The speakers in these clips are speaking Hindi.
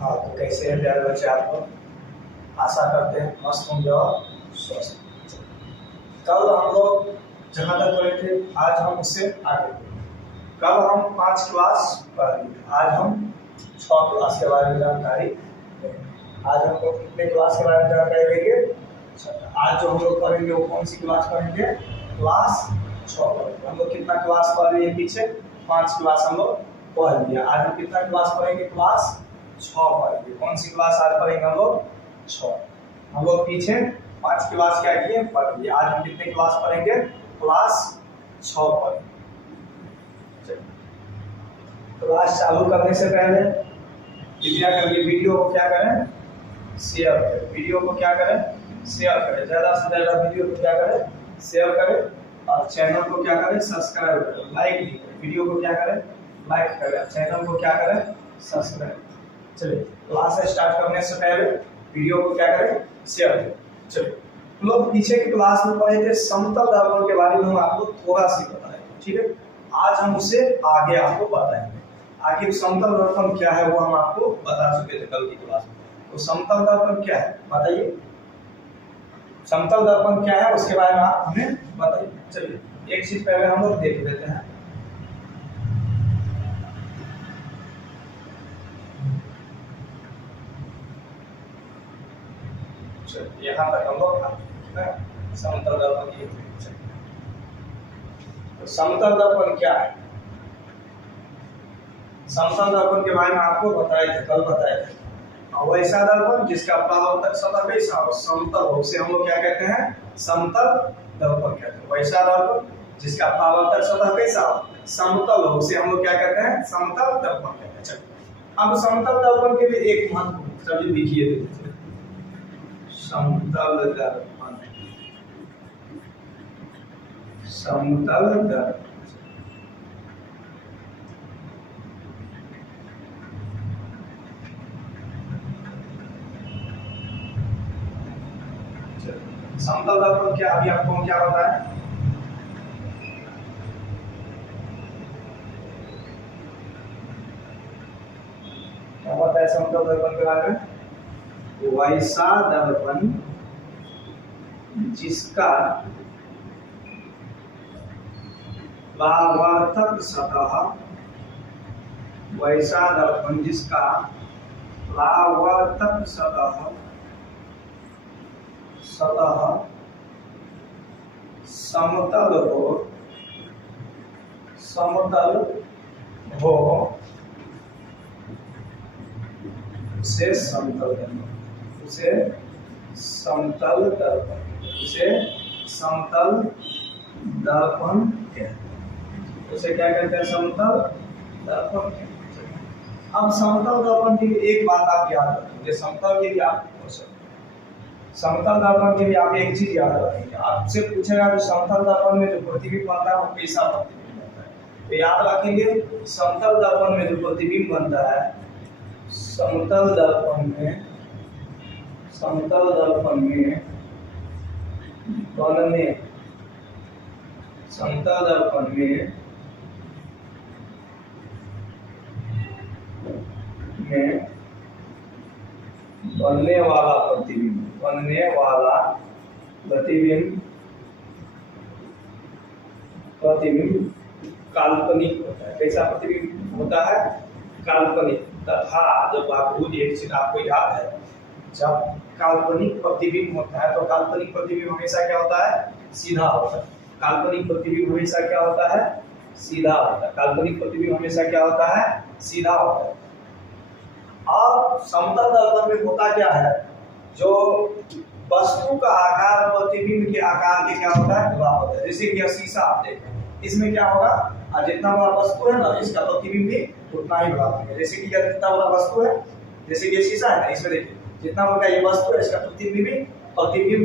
हाँ, तो कैसे हैं प्यारे बच्चे आप लोग? आशा करते हैं मस्त होंगे और स्वस्थ। कल हम लोग जहाँ तक पढ़े थे आज हम उससे आगे बढ़े। कल हम 5 क्लास पढ़ लिए, आज हम 6 क्लास के बारे में जानकारी लेंगे। आज हम लोग कितने क्लास के बारे में जानकारी लेंगे? आज जो हम लोग पढ़ेंगे वो कौन सी क्लास पढ़ेंगे? क्लास 6 पढ़ेंगे। हम लोग कितना क्लास पढ़ लिए पीछे? 5 क्लास हम लोग पढ़ लिया। आज हम कितना क्लास पढ़ेंगे? क्लास 6 पढ़ेंगे। कौन सी क्लास आज पढ़ेंगे हम लोग? 6। हम लोग पीछे 5 क्लास क्या किए? पढ़ लिए। आज हम कितने क्लास पढ़ेंगे? क्लास 6 पढ़ेंगे। क्लास चालू करने से पहले कृपया करके वीडियो को क्या करें? शेयर करें। वीडियो को क्या करें? शेयर करें। ज़्यादा से ज़्यादा वीडियो को क्या करें? शेयर करें। और चैनल को क्या करें? सब्सक्राइब करें। लाइक भी करें। वीडियो को क्या करें? लाइक करें। चैनल को क्या करें? सब्सक्राइब। चलिए, क्लास स्टार्ट करने से पहले वीडियो को क्या करें? शेयर करें। चलिए, हम लोग पीछे की क्लास में पढ़े थे समतल दर्पण के बारे में, हम आपको थोड़ा सी बताएंगे। ठीक है, आज हम उससे आगे आपको बताएंगे। आखिर समतल दर्पण क्या है वो हम आपको बता चुके थे कल की क्लास में। तो समतल दर्पण क्या है बताइए? समतल दर्पण क्या है उसके बारे में आप हमें बताइए। चलिए, एक चीज पहले हम लोग देख लेते हैं। यहाँ तक हम लोग समतल दर्पण की। तो समतल दर्पण क्या है? समतल दर्पण के बारे में आपको बताए थे, कल बताए थे। वैसा दर्पण जिसका परावर्तक सतह कैसा हो, समतल हो, उसे हम लोग क्या कहते हैं? समतल दर्पण कहते हैं। वैसा दर्पण जिसका परावर्तक सतह कैसा हो, समतल हो, उसे हम लोग क्या कहते हैं? समतल दर्पण कहते हैं। चलिए, अब समतल दर्पण के लिए एक महत्वपूर्ण चलिए लिखिए। समतल दर्पण, समतल दर्पण। समतल दर्पण क्या अभी आपको क्या बताया? क्या बताया समतल दर्पण के बारे में? वैसा दर्पण जिसका परावर्तक सतह, वैसा दर्पण जिसका परावर्तक सतह समतल हो उसे समतल दर्पण, उसे समतल दर्पण, उसे समतल दर्पण कहते हैं। उसे क्या कहते हैं? समतल दर्पण कहते हैं। अब समतल दर्पण की एक बात आप याद रखेंगे। समतल के लिए आप समतल दर्पण के लिए आप एक चीज याद रखेंगे। आपसे पूछेगा कि समतल दर्पण में जो प्रतिबिंब बनता है वो कैसा प्रतिबिंब बनता है? तो याद रखेंगे, समतल दर्पण में जो प्रतिबिंब बनता है, समतल दर्पण में बनने, समतल दर्पण में बनने वाला प्रतिबिंब काल्पनिक होता है। कैसा प्रतिबिंब होता है? काल्पनिक। तथा जब आप एक चीज आपको याद है, जब काल्पनिक प्रतिबिंब होता है तो काल्पनिक प्रतिबिंब हमेशा क्या होता है? सीधा होता है। काल्पनिक प्रतिबिंब हमेशा क्या होता है? सीधा होता है। काल्पनिक प्रतिबिंब हमेशा क्या होता है? सीधा होता है। और समतल दर्पण में होता क्या है? जो वस्तु का आकार प्रतिबिंब के आकार के क्या होता है? बराबर होता है। जैसे कि शीशा आप देखें, इसमें क्या होगा? जितना बड़ा वस्तु है ना, इसका प्रतिबिंब भी उतना ही बड़ा होगा। जैसे कि जितना बड़ा वस्तु है, जैसे कि शीशा है ना, इसमें देखिए जितना बड़ा ये वस्तु है, इसका प्रतिबिंब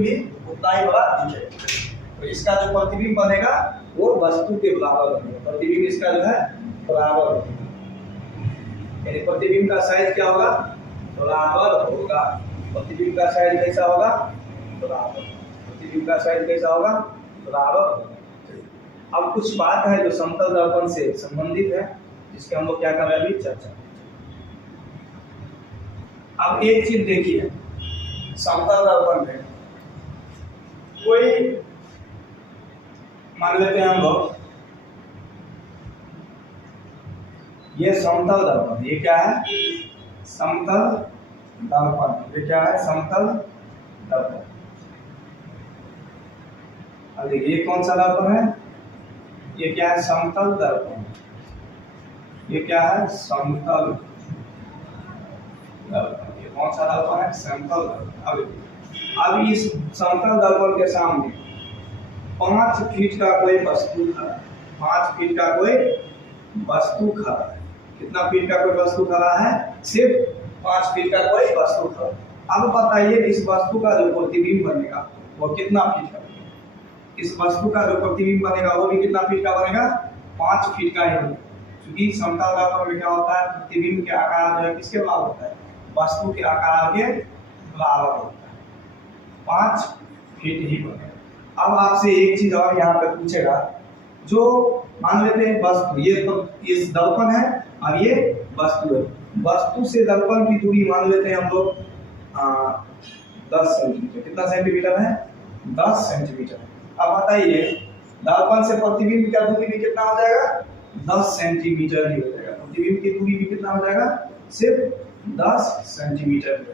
भी उतना ही बड़ा दिखेगा। तो इसका जो प्रतिबिंब बनेगा वो वस्तु के बराबर बनेगा। प्रतिबिंब इसका जो है बराबर होगा, यानी प्रतिबिंब का साइज क्या होगा? बराबर होगा। प्रतिबिंब का साइज कैसा होगा? बराबर। प्रतिबिंब का साइज कैसा होगा? बराबर। अब कुछ बात है जो समतल दर्पण से संबंधित है, जिसके हम लोग क्या कर रहे हैं? अभी चर्चा। अब एक चीज देखिए, समतल दर्पण में कोई मान लेते हैं हम लोग, ये समतल दर्पण, ये क्या है? समतल दर्पण। ये क्या है? समतल दर्पण। अब देखिए ये कौन सा दर्पण है? ये क्या है? समतल दर्पण। ये क्या है? समतल दर्पण। ये कौन सा दर्पण है? समतल दर्पण। अब इस समतल दर्पण के सामने 5 फीट का कोई वस्तु खड़ा है। 5 फीट का कोई वस्तु खड़ा है। कितना फीट का कोई वस्तु खड़ा है? सिर्फ 5 फीट का कोई वस्तु खड़ा। अब बताइए इस वस्तु का जो प्रतिबिंब बनेगा वो कितना फीट का बनेगा? इस वस्तु का जो प्रतिबिंब बनेगा वो भी कितना फीट का बनेगा? 5 फीट का ही बनेगा। क्योंकि समतल दर्पण में क्या होता है? प्रतिबिंब के आकार जो है किसके बराबर होता है? वस्तु के आकार के बराबर होता है। 5 फीट ही बनेगा। अब आपसे एक चीज और यहाँ पे पूछेगा, जो मान लेते हैं वस्तु, ये तो इस दर्पण है और ये वस्तु है। वस्तु से दर्पण की दूरी मान लेते हैं हम लोग 10 सेंटीमीटर। कितना सेंटीमीटर है? 10 सेंटीमीटर। अब बताइए दर्पण से प्रतिबिंब का दूरी भी कितना हो जाएगा? 10 सेंटीमीटर ही हो जाएगा। प्रतिबिंब की दूरी भी कितना हो जाएगा? सिर्फ 10 सेंटीमीटर हो जाएगा।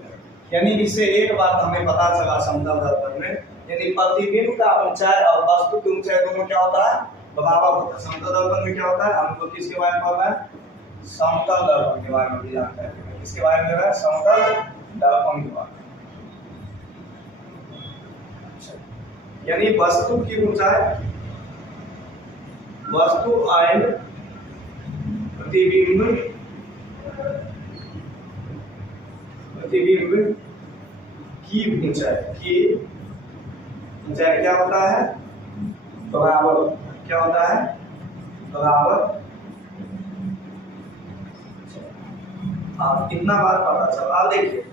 यानी इससे एक बात हमें पता चला समतल दर्पण में, यानी प्रतिबिंब का ऊंचाई और वस्तु की ऊंचाई दोनों क्या होता है? बराबर होता है। समतल दर्पण में क्या होता है? हमको किसके बारे में पता है? समतल दर्पण के बारे में भी जानकारी है। किसके बारे में है? समतल दर्पण के बारे में। यानी वस्तु की ऊंचाई, वस्तु एंड प्रतिबिंब, प्रतिबिंब की ऊंचाई क्या होता है? बराबर। क्या होता है? बराबर। कितना बार पता चला? अब देखिए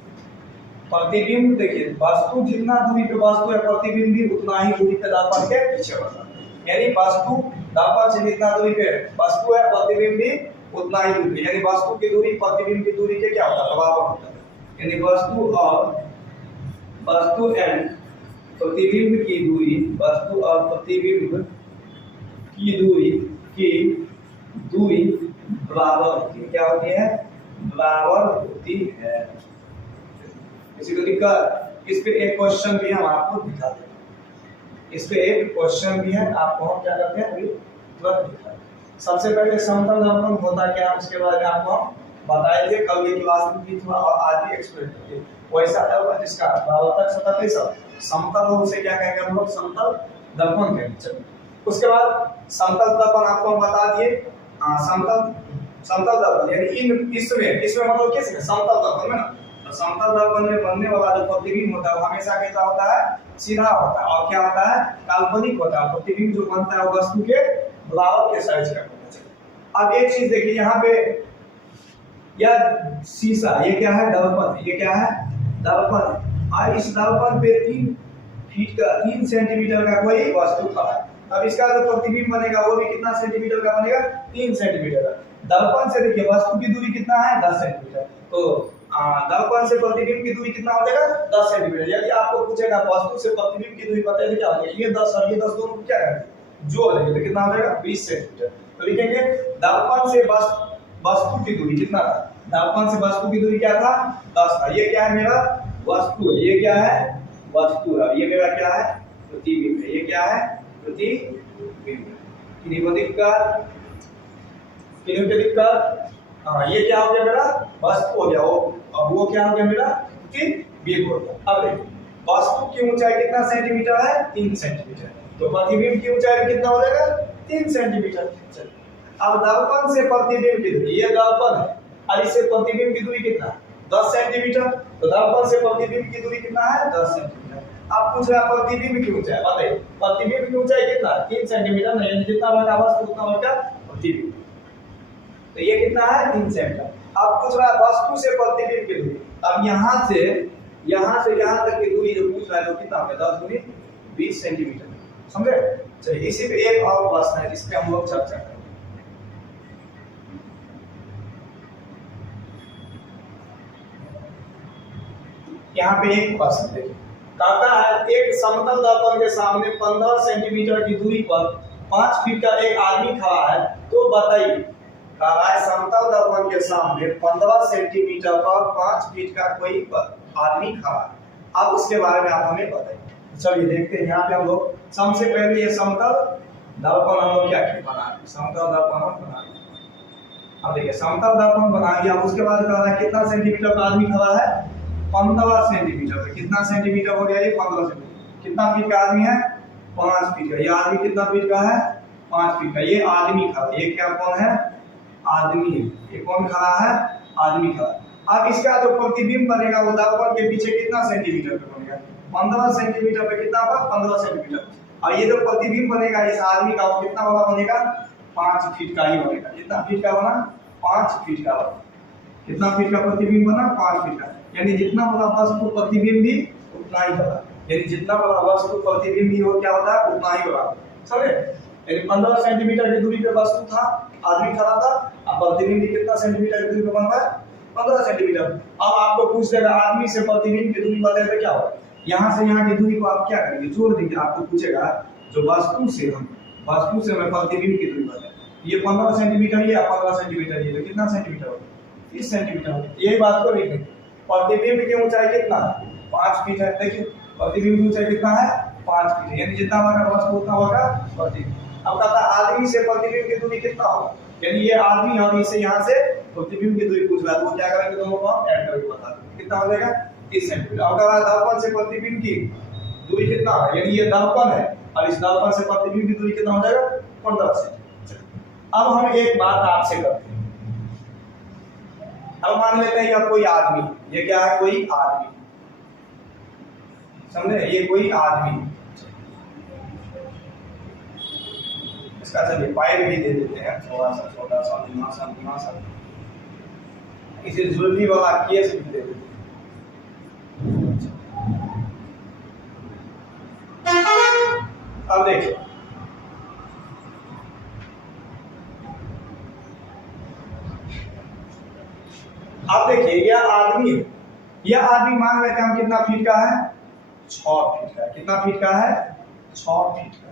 प्रतिबिंब, देखिए वस्तु जितना दूरी पे वस्तु है, प्रतिबिंब भी उतना ही दूरी पे दर्पण के पीछे होता है। यानी वस्तु दर्पण से जितना दूरी पे वस्तु है, प्रतिबिंब भी उतना ही दूरी। यानी वस्तु की दूरी प्रतिबिंब की दूरी के क्या होता है? बराबर होता है। यानी वस्तु एंड प्रतिबिंब की दूरी, वस्तु और प्रतिबिंब की दूरी बराबर होती है। क्या होती है? बराबर होती है। इसी को दिक्कत, इस पे एक क्वेश्चन भी हम आपको दिखा देंगे। इस पे एक क्वेश्चन भी है, आपको हम क्या करते हैं अभी तुरंत दिखा देंगे। सबसे पहले समतल दर्पण होता क्या है उसके बारे में आपको हम बताएंगे। कल की क्लास में भी थोड़ा और आज भी एक्सप्लेन करेंगे। वैसा है जिसका भावात्मक सतह पे सब समतल हो, उसे क्या कहेंगे हम लोग? समतल दर्पण कहेंगे। चलिए उसके बाद समतल दर्पण आपको हम बता दिए। समतल दर्पण यानी इसमें मतलब किसमें? समतल दर्पण में ना। तो समतल दर्पण में बनने वाला जो प्रतिबिंब होता है वो हमेशा कैसा होता है? सीधा होता है। और क्या होता है? काल्पनिक होता है। प्रतिबिंब जो बनता है वो वस्तु के बराबर के साइज का होता है। अब एक चीज देखिए यहाँ पे, यह शीशा, ये क्या है? दर्पण। ये क्या है? दर्पण। और इस दर्पण पे 3 सेंटीमीटर का कोई वस्तु खड़ा है। अब इसका जो प्रतिबिंब बनेगा वो भी कितना सेंटीमीटर का बनेगा? 3 सेंटीमीटर का। दर्पण से देखिए वस्तु की दूरी कितना है? 10 सेंटीमीटर। तो दर्पण से प्रतिबिंब की दूरी कितना हो जाएगा? 10 सेंटीमीटर। यदि आपको पूछेगा वस्तु से प्रतिबिंब की दूरी बताइए क्या हो जाएगी? ये 10 और ये 10 दोनों क्या है? जोड़ देंगे तो कितना हो जाएगा? 20 सेंटीमीटर। तो लिखेंगे दर्पण से वस्तु की दूरी कितना था? दर्पण से वस्तु की दूरी क्या था? 10 था। ये क्या है? मेरा वस्तु है। ये क्या है? वस्तु है। ये मेरा क्या है? प्रतिबिंब है। ये क्या है? प्रतिबिंब। किन्हीं को दिक्कत? हाँ, ये क्या हो गया मेरा? वस्तु हो गया। अब वो क्या हो गया मेरा? प्रतिबिंब हो गया। अब देखिए वस्तु की ऊंचाई कितना सेंटीमीटर है? 3 सेंटीमीटर। तो प्रतिबिंब की ऊंचाई भी कितना हो जाएगा? 3 सेंटीमीटर। चलिए अब दर्पण से प्रतिबिंब की दूरी, ये दर्पण है और इससे प्रतिबिंब की दूरी कितना? 10 सेंटीमीटर। तो दर्पण से प्रतिबिंब की दूरी कितना है? 10 सेंटीमीटर। अब पूछ रहा प्रतिबिंब की ऊंचाई बताइए। प्रतिबिंब की ऊंचाई कितना? 3 सेंटीमीटर। नहीं, जितना बड़ा वस्तु उतना बड़ा प्रतिबिंब। तो ये कितना है? 3 सेंटीमीटर। अब पूछ रहा है वस्तु से प्रतिबिंब की दूरी। अब यहाँ से यहाँ तक की दूरी जो पूछ रहा है वो कितना है? 10 दूरी 20 सेंटीमीटर। समझे? चलिए इसी पे एक और प्रश्न है, इस पे हम लोग चर्चा करेंगे। यहाँ पे एक प्रश्न देखिए, कहता है एक समतल दर्पण के सामने 15 सेंटीमीटर की दूरी पर 5 फीट का एक आदमी खड़ा है, तो बताइए। कह रहा है समतल दर्पण के सामने 15 सेंटीमीटर पर 5 फीट का कोई आदमी खड़ा है, अब उसके बारे में आप हमें बताइए। चलिए देखते हैं। यहाँ पे हम लोग सबसे पहले ये समतल दर्पण हम लोग क्या बना, समतल दर्पण हम बना। अब देखिए समतल दर्पण बना दिया, उसके बाद कह रहा है कितना सेंटीमीटर का आदमी खड़ा है, 15 सेंटीमीटर। कितना सेंटीमीटर हो गया ये, 15 सेंटीमीटर। कितना फीट का आदमी है, 5 फीट का। ये आदमी कितना फीट का है, 5 फीट का। ये आदमी खड़ा है, ये क्या कौन है, आदमी है। ये कौन खड़ा है, आदमी खड़ा। अब इसका जो प्रतिबिंब बनेगा वो दर्पण के पीछे कितना सेंटीमीटर पे बनेगा, 15 सेंटीमीटर पे। कितना पर 15 सेंटीमीटर। और ये जो प्रतिबिंब बनेगा इस आदमी का वो कितना बड़ा बनेगा, 5 फीट का ही बनेगा। कितना फीट का बना, 5 फीट का बना। कितना फीट का प्रतिबिंब बना, 5 फीट का। यानी जितना बड़ा वस्तु प्रतिबिंब भी उतना ही बड़ा, यानी जितना बड़ा वस्तु प्रतिबिंब भी हो क्या होता है, उतना ही बड़ा। समझे। यानी 15 सेंटीमीटर की दूरी पे वस्तु था, आदमी खड़ा था, अब प्रतिबिंब भी कितना सेंटीमीटर की दूरी पे बन रहा है, 15 सेंटीमीटर। अब आपको पूछ देगा आदमी से प्रतिबिंब की दूरी बताए तो क्या होगा, यहाँ से यहाँ की दूरी को आप क्या करेंगे, जोड़ देंगे। आपको पूछेगा जो वस्तु से मैं प्रतिबिंब की दूरी बताए, ये 15 सेंटीमीटर ये 15 सेंटीमीटर ये, तो कितना सेंटीमीटर होगा, 30 सेंटीमीटर होगा। यही बात को लिख देंगे। प्रतिबिंब की ऊंचाई कितना है, 5 फीट है। देखिए प्रतिबिंब की ऊंचाई कितना है, 5 फीट है। यानी जितना हमारा वस्तु उतना होगा प्रतिबिंब। अब कहता है आदमी से प्रतिबिंब की दूरी कितना होगा, यानी ये आदमी और इसे यहाँ से प्रतिबिंब की दूरी पूछ रहा है, तो वो क्या करेंगे, दोनों को ऐड करके बता देंगे कितना हो जाएगा, 30 सेंटीमीटर। अब कह रहा है दर्पण से प्रतिबिंब की दूरी कितना है, यानी ये दर्पण है और इस दर्पण से प्रतिबिंब की दूरी कितना हो जाएगा, 15 सेंटीमीटर। अब हम एक बात आपसे करते हैं। अब मान लेते हैं यह कोई आदमी, ये क्या है, कोई आदमी, समझे, ये कोई आदमी। इसका चलिए पैर भी दे देते हैं, थोड़ा सा छोटा सा धीमा सा इसे जुल्फी वाला केस भी दे देते हैं। अब देखिए यह आदमी मान लेते हैं हम कितना फीट का है, 6 फीट का है। कितना फीट का है, 6 फीट का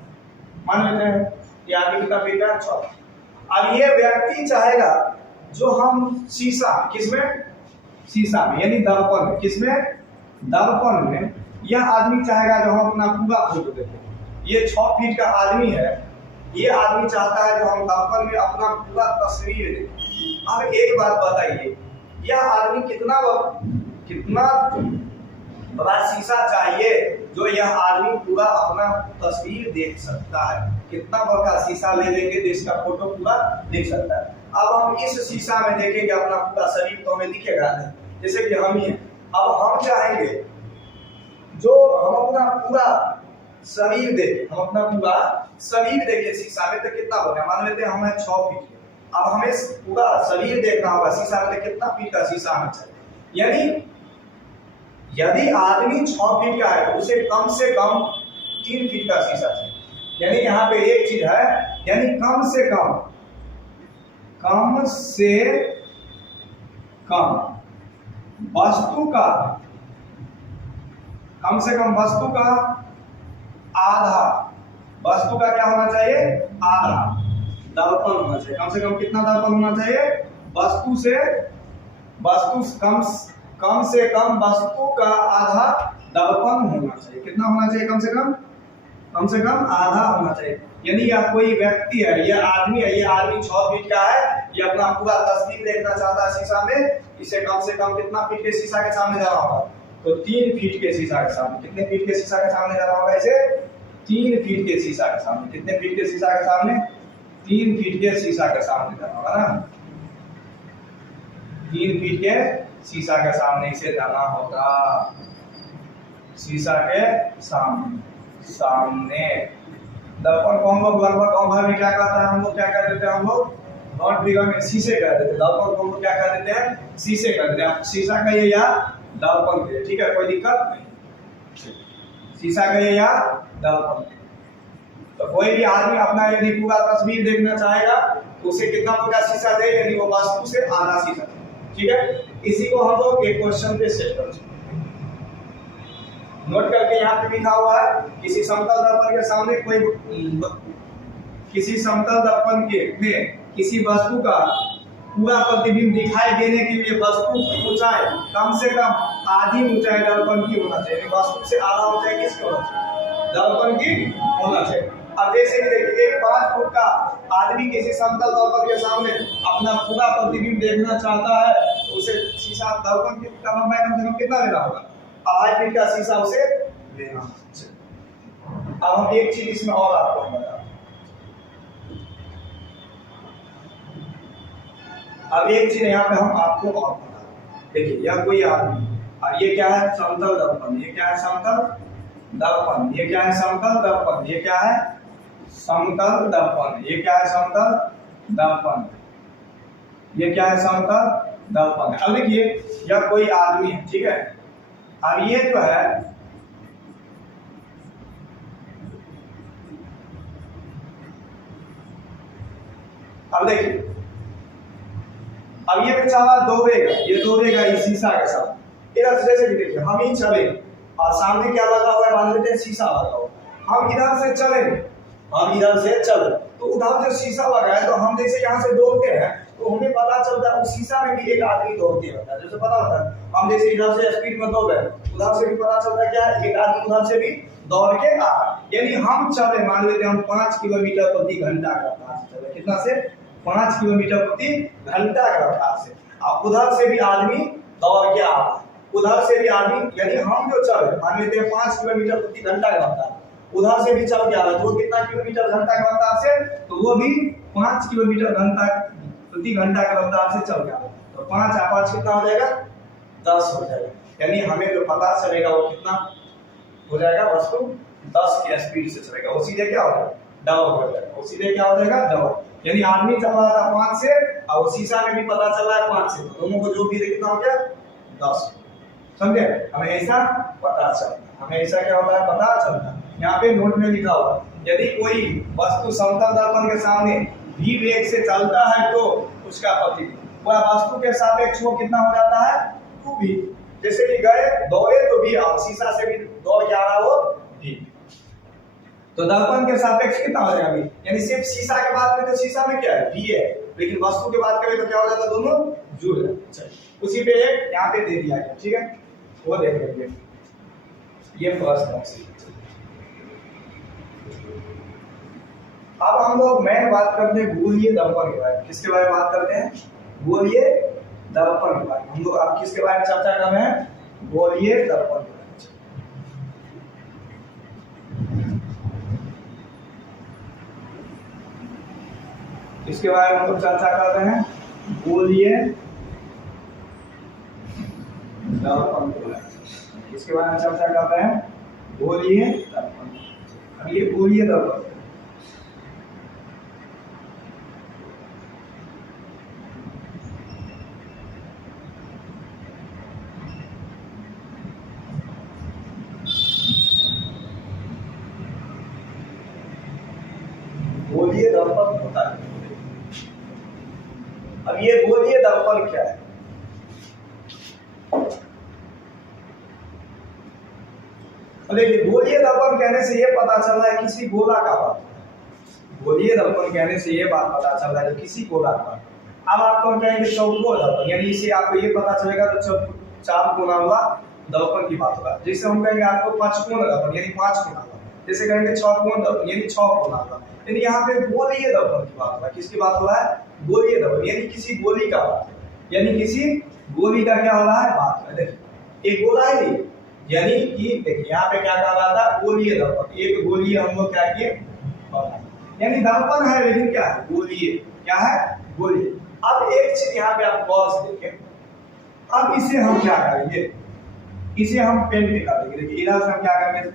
मान लेते हैं। ये आदमी कितना फीट का है, 6 फीट। अब ये व्यक्ति चाहेगा जो हम शीशा, किसमें, शीशा में, यानी दर्पण में, किसमें, दर्पण में, यह आदमी चाहेगा जो हम अपना पूरा फोटो देखें। ये 6 फीट का आदमी है, ये आदमी चाहता है जो हम दर्पण में अपना पूरा तस्वीर देखें। अब एक बात बताइए, यह आदमी कितना बड़ा शीशा चाहिए जो यह आदमी पूरा अपना तस्वीर देख सकता है। कितना बड़ा शीशा ले लेंगे तो इसका फोटो पूरा देख सकता है। अब हम इस शीशा में देखेंगे अपना पूरा शरीर तो हमें दिखेगा नहीं, जैसे कि हम ही हैं। अब हम चाहेंगे जो हम अपना पूरा शरीर देखें, हम अपना पूरा शरीर देखें शीशा में, तो कितना होगा, मान लेते हैं हम है 6 फीट के। अब हमें पूरा शरीर देखना होगा शीशा में, तो कितना फीट का शीशा हमें चाहिए। यानी यदि आदमी 6 फीट का है तो उसे कम से कम 3 फीट का शीशा चाहिए। यानी यहाँ पे एक चीज है, यानी कम से कम वस्तु का, कम से कम वस्तु का आधा, वस्तु का क्या होना चाहिए, आधा दर्पण होना चाहिए। कम से कम कितना दर्पण होना चाहिए, कम से कम वस्तु का आधा दर्पण होना चाहिए। कितना होना चाहिए, कम से कम आधा होना चाहिए। यानी यह कोई व्यक्ति है, यह आदमी है, ये आदमी 6 फीट का है, ये अपना पूरा तस्वीर देखना चाहता है शीशा में, इसे कम से कम कितना फीट के शीशा के सामने जा रहा होगा, तो 3 फीट के शीशा के सामने। कितने फीट के शीशा के सामने जा रहा होगा, इसे 3 फीट के शीशा के सामने। कितने फीट के शीशा के सामने, 3 फीट के शीशा के सामने जाना होगा ना, 3 फीट के शीशा के सामने इसे जाना होगा, शीशा के सामने। दर्पण को हम लोग लगभग में क्या कहते हैं, हम लोग क्या कह देते हैं, हम लोग नॉट बिगर में शीशे कह देते हैं। दर्पण को हम लोग क्या कह देते हैं, शीशे कह देते हैं। शीशा कहिए या दर्पण कहिए, ठीक है, कोई दिक्कत नहीं। शीशा कहिए या दर्पण। तो कोई भी आदमी अपना यदि पूरा तस्वीर देखना चाहेगा तो उसे कितना बड़ा शीशा दे, यदि वो वस्तु से आधा शीशा, ठीक है। इसी को हम लोग एक क्वेश्चन पे सेट कर सकते हैं। नोट करके यहाँ पे लिखा हुआ है किसी समतल दर्पण के सामने किसी समतल दर्पण के में किसी वस्तु का पूरा प्रतिबिंब दिखाई देने के लिए वस्तु की ऊंचाई कम से कम आधी ऊंचाई दर्पण की होना चाहिए। वस्तु से आधा ऊंचाई किसकी होना चाहिए? दर्पण की होना चाहिए। अब जैसे कि देखिए एक 5 फुट का आदमी किसी समतल दर्पण के सामने अपना पूरा प्रतिबिंब देखना चाहता है तो उसे शीशा दर्पण की कम से कम कितना लेना होगा? 2.5 फीट का शीशा उसे लेना। अब हम एक चीज इसमें और आपको बता, अब एक चीज यहाँ पे हम आपको और बता, देखिए यह कोई आदमी और ये क्या है? समतल दर्पण। ये क्या है? समतल दर्पण। ये क्या है? समतल दर्पण। ये क्या है? समतल दर्पण। ये क्या है? समतल दर्पण। ये क्या है? समतल दर्पण। अब देखिए यह कोई आदमी है, ठीक है। अब ये जो है अब देखिए अब ये बेचारा दौड़ेगा, ये दौड़ेगा इस शीशा के साथ। इधर से जैसे कि देखिए हम ही चले और सामने क्या लगा हुआ है? मान लेते हैं शीशा लगा हुआ। हम इधर से चले, हम इधर से चले तो उधर जो शीशा लगा है तो हम जैसे यहाँ से दौड़ते हैं तो हमें पता चलता है उस शीशा में भी एक आदमी दौड़ते रहता है। जैसे पता होता है हम जैसे इधर से स्पीड में दौड़ रहे उधर से भी पता चलता है क्या है? एक आदमी उधर से भी दौड़ के आ रहा है। यानी हम चले, मान लेते हैं हम 5 किलोमीटर प्रति घंटा का रफ्तार से चले। कितना से? 5 किलोमीटर प्रति घंटा का रफ्तार से। अब उधर से भी आदमी दौड़ के आ रहा है, उधर से भी आदमी, यानी हम जो चल मान लेते हैं 5 किलोमीटर प्रति घंटा का रफ्तार, उधर से भी चल के आ रहा है तो वो कितना किलोमीटर घंटा का रफ्तार से? तो वो भी 5 किलोमीटर घंटा प्रति घंटा का रफ्तार से चल के आ रहा है। तो 5 और 5 कितना हो जाएगा? 10 हो जाएगा। यानी हमें जो पता चलेगा वो कितना हो जाएगा? वस्तु 10 की स्पीड से चलेगा। वो सीधे क्या हो जाएगा? डबल हो जाएगा। वो सीधे क्या हो जाएगा? डबल। यानी आदमी चल रहा था 5 से और शीशा में भी पता चल रहा है 5 से, तो दोनों को जो भी कितना हो गया? 10। समझे? हमें ऐसा पता चलता, हमें ऐसा क्या होता है? पता चलता। यहाँ पे नोट में लिखा हुआ यदि कोई वस्तु समतल दर्पण के सामने v वेग से चलता है तो उसका प्रतिबिंब वह वस्तु के सापेक्ष वो कितना हो जाता है? 2v। जैसे कि गए दौड़े तो v और शीशा से भी दौड़ के आ रहा वो v, तो दर्पण के सापेक्ष कितना हो जाएगा? v। यानी सिर्फ शीशा के बात करें तो शीशा में क्या है? v है, लेकिन वस्तु की बात करें तो क्या हो जाता है? दोनों जुड़ जाते हैं। उसी पे एक यहाँ पे दे दिया गया, ठीक है, वो देख लेंगे। ये फर्स्ट बॉक्स। अब हम लोग मेन बात करते हैं गोलीय दर्पण के बारे में। किसके बारे में बात करते हैं? गोलीय दर्पण के बारे में। हम लोग अब किसके बारे में चर्चा कर रहे हैं? गोलीय दर्पण के बारे में। इसके बारे में हम लोग चर्चा कर रहे हैं गोलीय दर्पण के बारे में। इसके बारे में चर्चा कर रहे हैं गोलीय दर्पण। अब ये गोलीय दर्पण गोलीय दर्पण होता है। अब ये गोलीय दर्पण क्या है? देखिए गोलीय दर्पण कहने से ये पता चल रहा है किसी गोला का बात। गोलीय दर्पण कहने से ये बात पता चल रहा है किसी गोला का बात। अब आपको कहेंगे चौकोर दर्पण, यानी इसे आपको ये पता चलेगा तो 4 कोना वाला दर्पण की बात होगा। जैसे हम कहेंगे आपको 5 कोण दर्पण यानी 5 कोना वाला, जैसे कहेंगे 6 कोण दर्पण यानी 6 कोना वाला। यानी यहाँ पे गोलीय दर्पण की बात हो रहा है। किसकी बात हो रहा है? गोलीय दर्पण, यानी किसी गोली का बात है, यानी किसी गोली का क्या हो रहा है? बात है। देखिए एक गोला है नहीं, यानी कि देखिए यहाँ पे क्या कहा रहा था? गोलीय दर्पण। एक गोलीय हम लोग क्या किए? यानी दर्पण है लेकिन क्या है? गोलीय। क्या है? गोलीय। अब एक चीज यहाँ पे आप गौर से देखें, अब इसे हम क्या करेंगे? इसे हम पेंट कर देंगे। देखिए इधर से हम क्या करेंगे?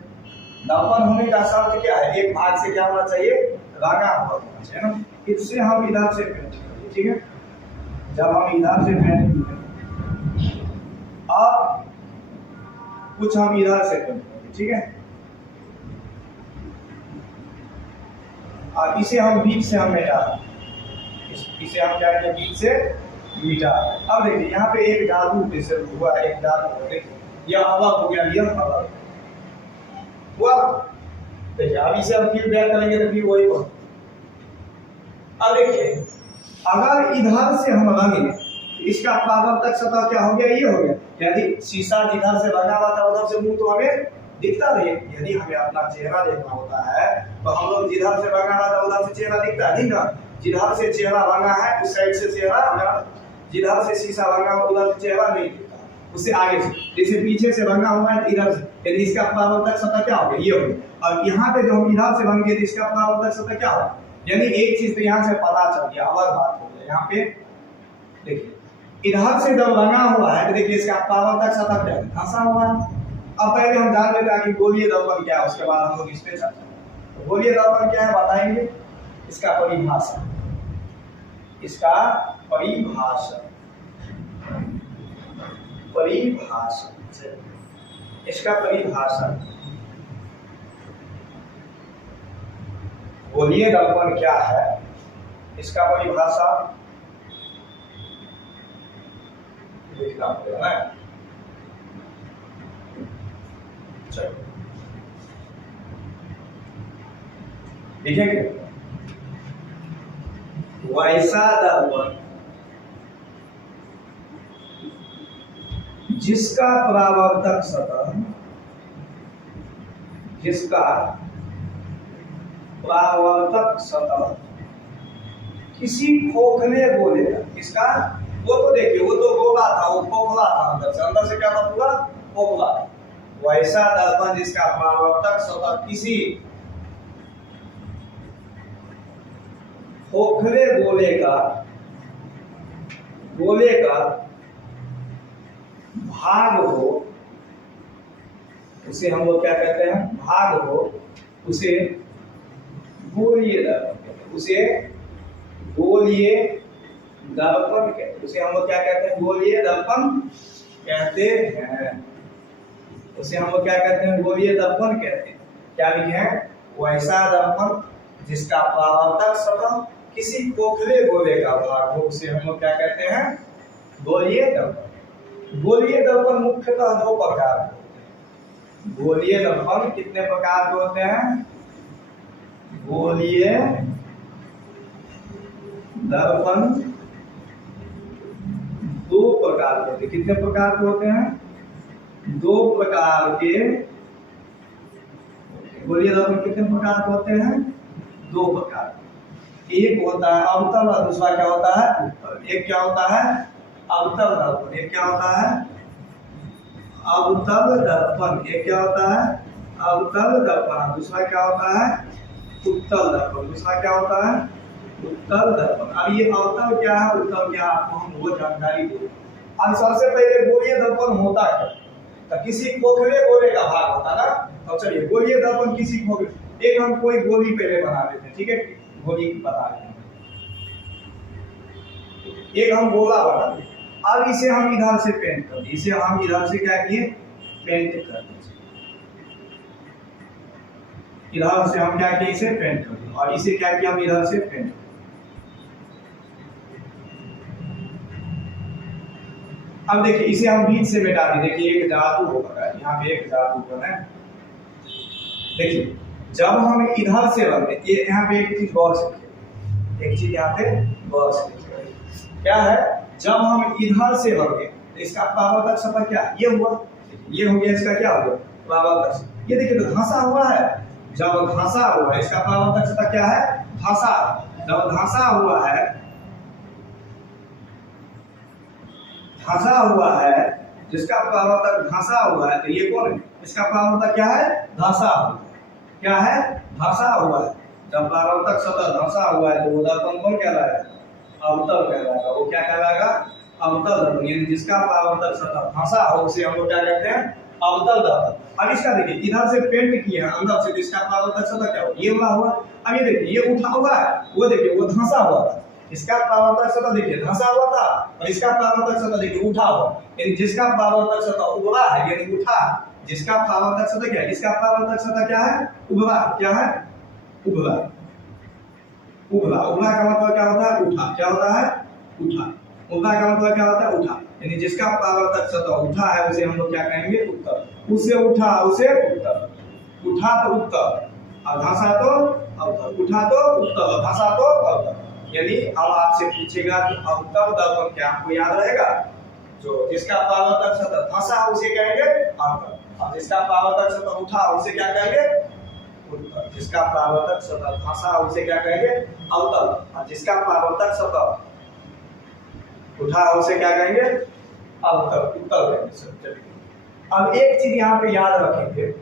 दर्पण होने का शर्त क्या है? एक भाग से क्या होना चाहिए? लगा हुआ होना चाहिए ना। इससे हम इधर से पेंट करेंगे, ठीक है। जब हम इधर से पेंट करेंगे, अब कुछ हम इधर से पेंट करेंगे, ठीक है। और इसे हम बीच से हम मिटा, इसे हम क्या करेंगे? बीच से मिटा। अब देखिए यहाँ पे एक जादू जैसे हुआ, एक जादू देखिए यह अलग हो गया, यह अलग। हुआ। देखिए अब इसे हम फीडबैक करेंगे तो फिर वही होगा। अब देखिए अगर इधर से हम रंगे इसका परावर्तक सतह क्या हो गया, ये हो गया। यदि शीशा जिधर से लगा हुआ था उधर से मुंह तो हमें दिखता नहीं। यदि हमें अपना चेहरा देखना होता है तो हम लोग जिधर से लगा हुआ था उधर से चेहरा दिखता है, ठीक ना। जिधर से चेहरा लगा है उस साइड से चेहरा हमारा, जिधर से शीशा लगा हुआ उधर से चेहरा नहीं दिखता, उससे आगे से। जैसे पीछे से रंगा हुआ है इधर से, यदि इसका परावर्तक सतह क्या हो गया, ये हो गया। और यहाँ पे जो हम इधर से रंगे तो इसका परावर्तक सतह क्या होगा, यानी एक चीज तो यहाँ से पता चल गया, अलग बात हो गया। यहाँ पे देखिए इधर से जब रंगा हुआ है तो देखिए इसका परावर्तक सतह क्या है, धंसा हुआ है। अब पहले हम जान लेते हैं कि गोलीय दर्पण क्या है, उसके बाद हम लोग इस पे चर्चा करेंगे। तो गोलीय दर्पण क्या है बताएंगे, इसका परिभाषा, इसका परिभाषा, परिभाषा, इसका परिभाषा। गोलीय दर्पण क्या है, इसका परिभाषा लिखना पड़ेगा ना। चलो लिखेंगे, वैसा दर्पण जिसका परावर्तक सतह, जिसका परावर्तक सतह किसी खोखले गोले का, किसका, वो तो देखिए वो तो गोला था, वो खोखला था, अंदर से क्या था, पूरा खोखला। वैसा दर्पण जिसका परावर्तक सतह किसी खोखले गोले का भाग हो, उसे हम लोग क्या कहते हैं, भाग हो, उसे गोलीय दर्पण कहते हैं। उसे गोलीय दर्पण कहते हैं। उसे हम लोग क्या कहते हैं, गोलीय दर्पण कहते हैं। उसे हम लोग क्या कहते हैं, गोलीय दर्पण कहते हैं। क्या लिखे हैं, वैसा दर्पण जिसका परावर्तक सतह किसी खोखले गोले का भाग हो, उसे हम लोग क्या कहते हैं, गोलीय दर्पण। गोलीय दर्पण मुख्यतः दो प्रकार के होते हैं। गोलीय दर्पण कितने प्रकार के होते हैं, गोलीय दर्पण दो प्रकार के होते हैं। कितने प्रकार के होते हैं, दो प्रकार के। गोलीय दर्पण कितने प्रकार के होते हैं, दो प्रकार। एक होता है अवतल और दूसरा क्या होता है, उत्तल। एक क्या होता है, अवतल दर्पण। एक क्या होता है, अवतल दर्पण। एक क्या होता है, अवतल दर्पण। दूसरा क्या होता है, उत्तल दर्पण। दूसरा क्या होता है, उत्तल दर्पण। अब ये अवतल क्या है, उत्तल क्या है, आपको हम वो जानकारी देंगे। अब सबसे पहले गोलीय दर्पण होता क्या, तो किसी खोखले गोले का भाग होता ना। तो चलिए गोलीय दर्पण किसी खोखले, एक हम कोई गोली पहले बना लेते हैं, ठीक है, गोली बता रहे हैं। एक हम गोला बना लेते, अब इसे हम इधर से पेंट कर दिए। इसे हम इधर से क्या किए, पेंट कर दिए। इधर से हम क्या किए, इसे पेंट कर दिए। और इसे क्या किया, हम इधर से पेंट। अब देखिए इसे हम बीच से मिटा दें। देखिए एक जादू होगा, यहाँ पे एक जादू है। देखिए जब हम इधर से रंगे, ये यहाँ पे एक चीज गौर से, एक चीज यहाँ पे गौर से क्या है, जब हम इधर से रंगे तो इसका परावर्तक सतह क्या, ये हुआ, ये हो गया, इसका क्या हो गया, परावर्तक। ये देखिए तो धंसा हुआ है। जब धंसा हुआ है इसका परावर्तक सतह क्या है, धंसा। जब धंसा हुआ है, धंसा हुआ है, जिसका परावर्तक धंसा हुआ है, तो ये कौन है, इसका परावर्तक क्या है, धंसा। क्या है, धंसा हुआ है। जब परावर्तक सतह धंसा हुआ है तो वो दर्पण कौन कहलाएगा, अवतल कहलाएगा। वो क्या कहलाएगा, अवतल दर्पण। यानी जिसका परावर्तक सतह धंसा हो उसे हम लोग क्या कहते हैं, अवतल दर्पण। अब इसका देखिए इधर से पेंट किए हैं अंदर से, इसका परावर्तक सतह क्या हो, ये वाला हुआ। अब ये देखिए ये उठा हुआ है, वो देखिए वो धंसा हुआ था। इसका परावर्तक सतह देखिए धंसा हुआ था और इसका परावर्तक सतह देखिए उठा हुआ। यानी जिसका परावर्तक सतह उभरा है, यानी उठा, जिसका परावर्तक सतह क्या है, इसका परावर्तक सतह क्या है, उभरा। क्या है, उभरा। उभरा, उभरा का मतलब क्या होता है, उठा। क्या होता है, उठा। उभरा का मतलब क्या होता है, उठा। यानी जिसका परावर्तक सतह उठा है उसे हम लोग क्या कहेंगे, उत्तल। उसे उठा, उसे उत्तल। उठा तो उत्तल और धंसा तो अवतल, उठा तो उत्तल और धंसा तो अवतल। यानी अब आपसे पूछेगा कि अवतल दर्पण क्या, आपको याद रहेगा? जो जिसका परावर्तक सतह धंसा उसे कहेंगे अवतल, और जिसका परावर्तक सतह उठा उसे क्या कहेंगे? उत्तल। जिसका परावर्तक सतह धंसा उसे क्या कहेंगे? अवतल, और जिसका परावर्तक सतह उठा उसे क्या कहेंगे? अवतल, उत्तल कहेंगे। अब एक चीज यहाँ पे याद रखेंगे,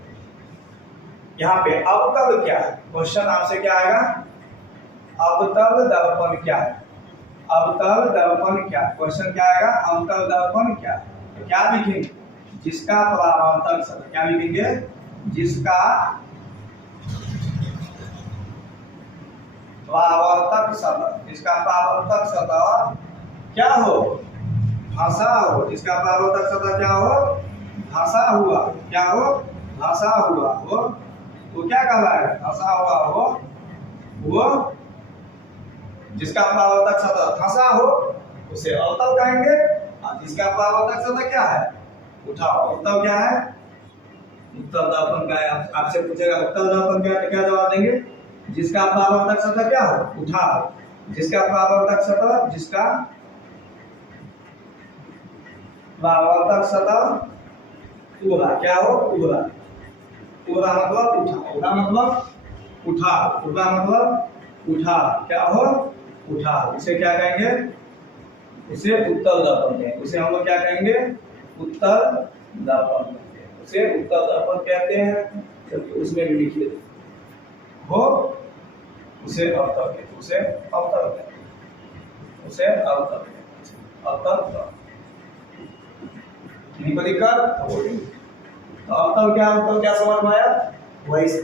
यहाँ पे अवतल क्या है? क्वेश्चन आपसे क्या आएगा? अवतल दर्पण क्या है? अवतल दर्पण क्या है? क्वेश्चन क्या आएगा? अवतल दर्पण क्या है? तो क्या लिखेंगे? जिसका परावर्तक सतह, क्या लिखेंगे? जिसका परावर्तक सतह, जिसका परावर्तक सतह क्या हो? धंसा हो। जिसका परावर्तक सतह क्या हो? धंसा हुआ। क्या हो? धंसा हुआ हो। वो क्या कहलाएगा? धंसा हुआ हो वो, जिसका परावर्तक सतह धंसा हो उसे अवतल कहेंगे, और जिसका परावर्तक सतह क्या है? उठा हो। उत्तल क्या है? उत्तल दर्पण का है। आपसे पूछेगा उत्तल दर्पण क्या है, क्या जवाब देंगे? जिसका परावर्तक सतह क्या हो? उठा हो। जिसका परावर्तक सतह, जिसका परावर्तक सतह उड़ा, क्या हो? उड़ा। उड़ा मतलब उठा, उड़ा मतलब उठा, उड़ा मतलब उठा, क्या हो? उठा। इसे क्या कहेंगे? इसे उत्तल दर्पण कहेंगे। उसे हम लोग क्या कहेंगे? उत्तल दर्पण कहते हैं। उसे उत्तल दर्पण कहते हैं। चलिए उसमें भी लिखिए हो, उसे अवतल कहते हैं। उसे अवतल कहते हैं। उसे अवतल कहते हैं। अवतल नहीं को दिक्कत? तो अवतल क्या, अवतल क्या समझ में आया? वही से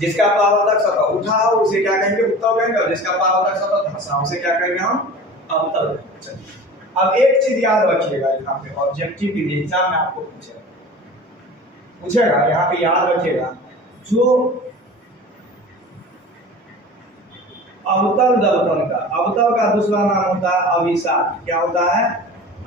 जिसका परावर्तक सतह उठा हो उसे क्या कहेंगे? उत्तल कहेंगे। जिसका परावर्तक सतह धंसा उसे क्या कहेंगे? हम अवतल कहेंगे। अब एक चीज याद रखिएगा, यहाँ पे ऑब्जेक्टिव के एग्जाम में आपको पूछेगा यहाँ पे याद रखिएगा, जो अवतल दर्पण का, अवतल का दूसरा नाम होता है अभिसारी। क्या होता है?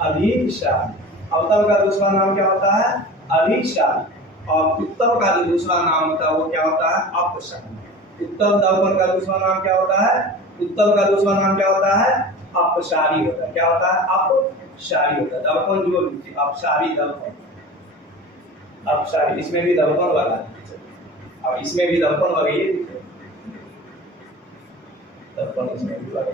अभिसारी। अवतल का दूसरा नाम क्या होता है? अभिसारी। और उत्तल का जो दूसरा नाम होता है वो क्या होता है? अपसारी। उत्तल दर्पण का दूसरा नाम क्या होता है? उत्तल का दूसरा नाम क्या होता है? अपसारी होता है। क्या होता है? अपसारी होता है। दर्पण जो अपसारी दर्पण, अपसारी, इसमें भी दर्पण लगा है, और इसमें भी दर्पण लगे, दर्पण इसमें भी लगे।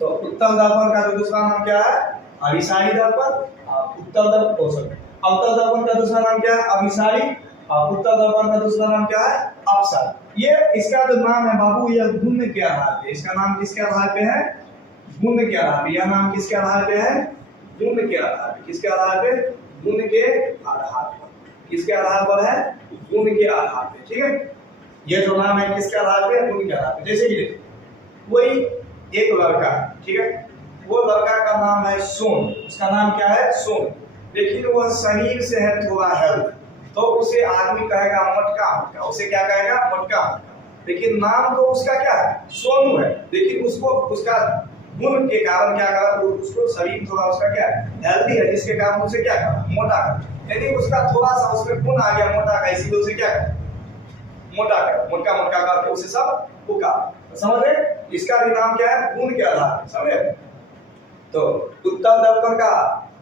तो उत्तल दर्पण का जो दूसरा नाम क्या है? अभिसारी दर्पण। उत्तल दर्पण, अवतल दर्पण का दूसरा नाम क्या है? अभिसारी। और उत्तल दर्पण का दूसरा नाम क्या है? अपसारी। ये इसका जो नाम है बाबू, यह गुण के आधार पे, इसका नाम किसके आधार पे है? गुण के आधार पे। यह नाम किसके आधार पे है? गुण के आधार पे। किसके आधार पे? गुण के आधार पर। किसके आधार पर है? गुण के आधार पे। ठीक है, ये जो नाम है किसके आधार पे? गुण के आधार पे। जैसे कि कोई एक लड़का है, ठीक है, वो लड़का का नाम है सोन। उसका नाम क्या है? सोन। लेकिन वह शरीर से है थोड़ा हेल्थ, तो उसे आदमी कहेगा मटका मटका। उसे क्या कहेगा? मटका मटका। लेकिन नाम तो उसका क्या है? सोनू है। लेकिन उसको उसका गुण के कारण क्या करा? उसको शरीर थोड़ा उसका क्या है? हेल्दी है, जिसके कारण उसे क्या करा? मोटा कर। यानी उसका थोड़ा सा उसमें गुण आ गया मोटा का, इसीलिए उसे क्या कर? मोटा कर, मोटका मोटका करके उसे सब पुकार। समझ रहे? इसका भी नाम क्या है? गुण के आधार। समझे? तो उत्तल दर्पण का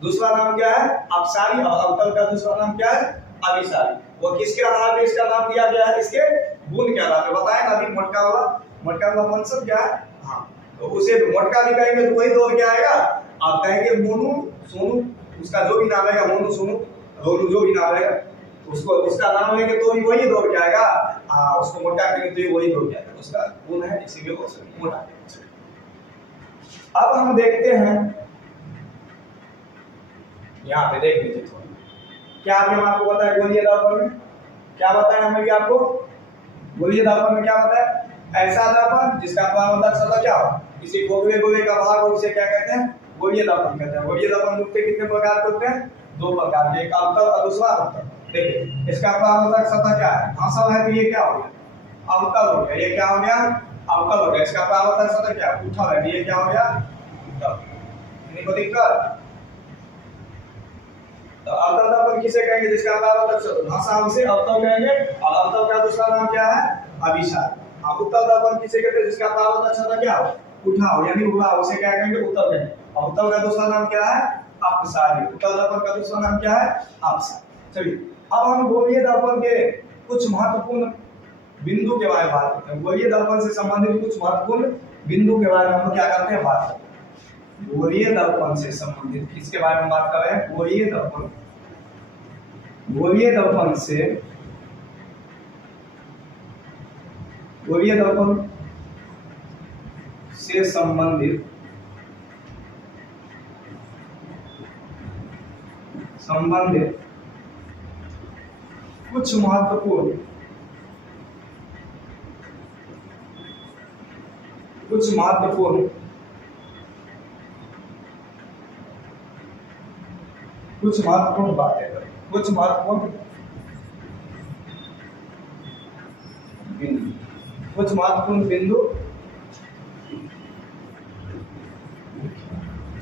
दूसरा नाम क्या है? अपसारी। और अवतल का दूसरा नाम क्या है? अभिसारी। वो किसके आधार पे इसका नाम दिया गया है? इसके गुण के आधार पे। बताया ना अभी मोटका वाला फंक्शन क्या है? हाँ, तो उसे मोटका भी कहेंगे तो वही दौड़ के आएगा। आप कहेंगे मोनू सोनू, उसका जो भी नाम रहेगा, मोनू सोनू रोनू जो भी नाम रहेगा, उसको उसका नाम लेंगे तो भी वही दौड़ के आएगा। उसको मोटा करेंगे तो वही दौड़ के आएगा। उसका गुण है, इसीलिए वो मोटा। अब हम देखते हैं, यहाँ पे देख लीजिए थोड़ा, क्या हम आपको बताया गोलीय दर्पण में? क्या बताया हमें भी आपको? गोलीय दर्पण में क्या बताया? ऐसा दर्पण जिसका परावर्तक सतह क्या हो? किसी खोखले गोले का भाग हो, उसे क्या कहते हैं? गोलीय दर्पण कहते हैं। गोलीय दर्पण मुख्य कितने प्रकार के होते हैं? दो प्रकार के, एक अवतल और दूसरा अवतल। देखिए इसका परावर्तक सतह क्या है? धंसा है तो ये क्या हो गया? अवतल हो गया। ये क्या हो गया? अवतल हो गया। इसका परावर्तक सतह क्या है? उठा है, ये क्या हो गया? उत्तल। इनको दिक्कत? तो अवतल दर्पण दर्पण किसे कहेंगे? जिसका परावर्तक चतुर्भुज, हम इसे अवतल कहेंगे। और अवतल का दूसरा नाम क्या है? अभिसार। उत्तल दर्पण किसे कहते हैं? जिसका परावर्तक सतह क्या हो? उठाओ यानी उड़ा, उसे क्या कहेंगे? उत्तल कहेंगे। और उत्तल का दूसरा नाम क्या है? अपसारी। उत्तल दर्पण का दूसरा नाम क्या है? अपसारी। चलिए अब हम गोलीय दर्पण के कुछ महत्वपूर्ण बिंदु के बारे में बात करते हैं। गोलीय दर्पण से संबंधित कुछ महत्वपूर्ण बिंदु के बारे में हम क्या करते हैं? बात करते हैं। गोलीय दर्पण से संबंधित किसके बारे में बात कर रहे हैं? गोलीय दर्पण। गोलीय दर्पण से संबंधित कुछ महत्वपूर्ण बातें करें। कुछ महत्वपूर्ण बिंदु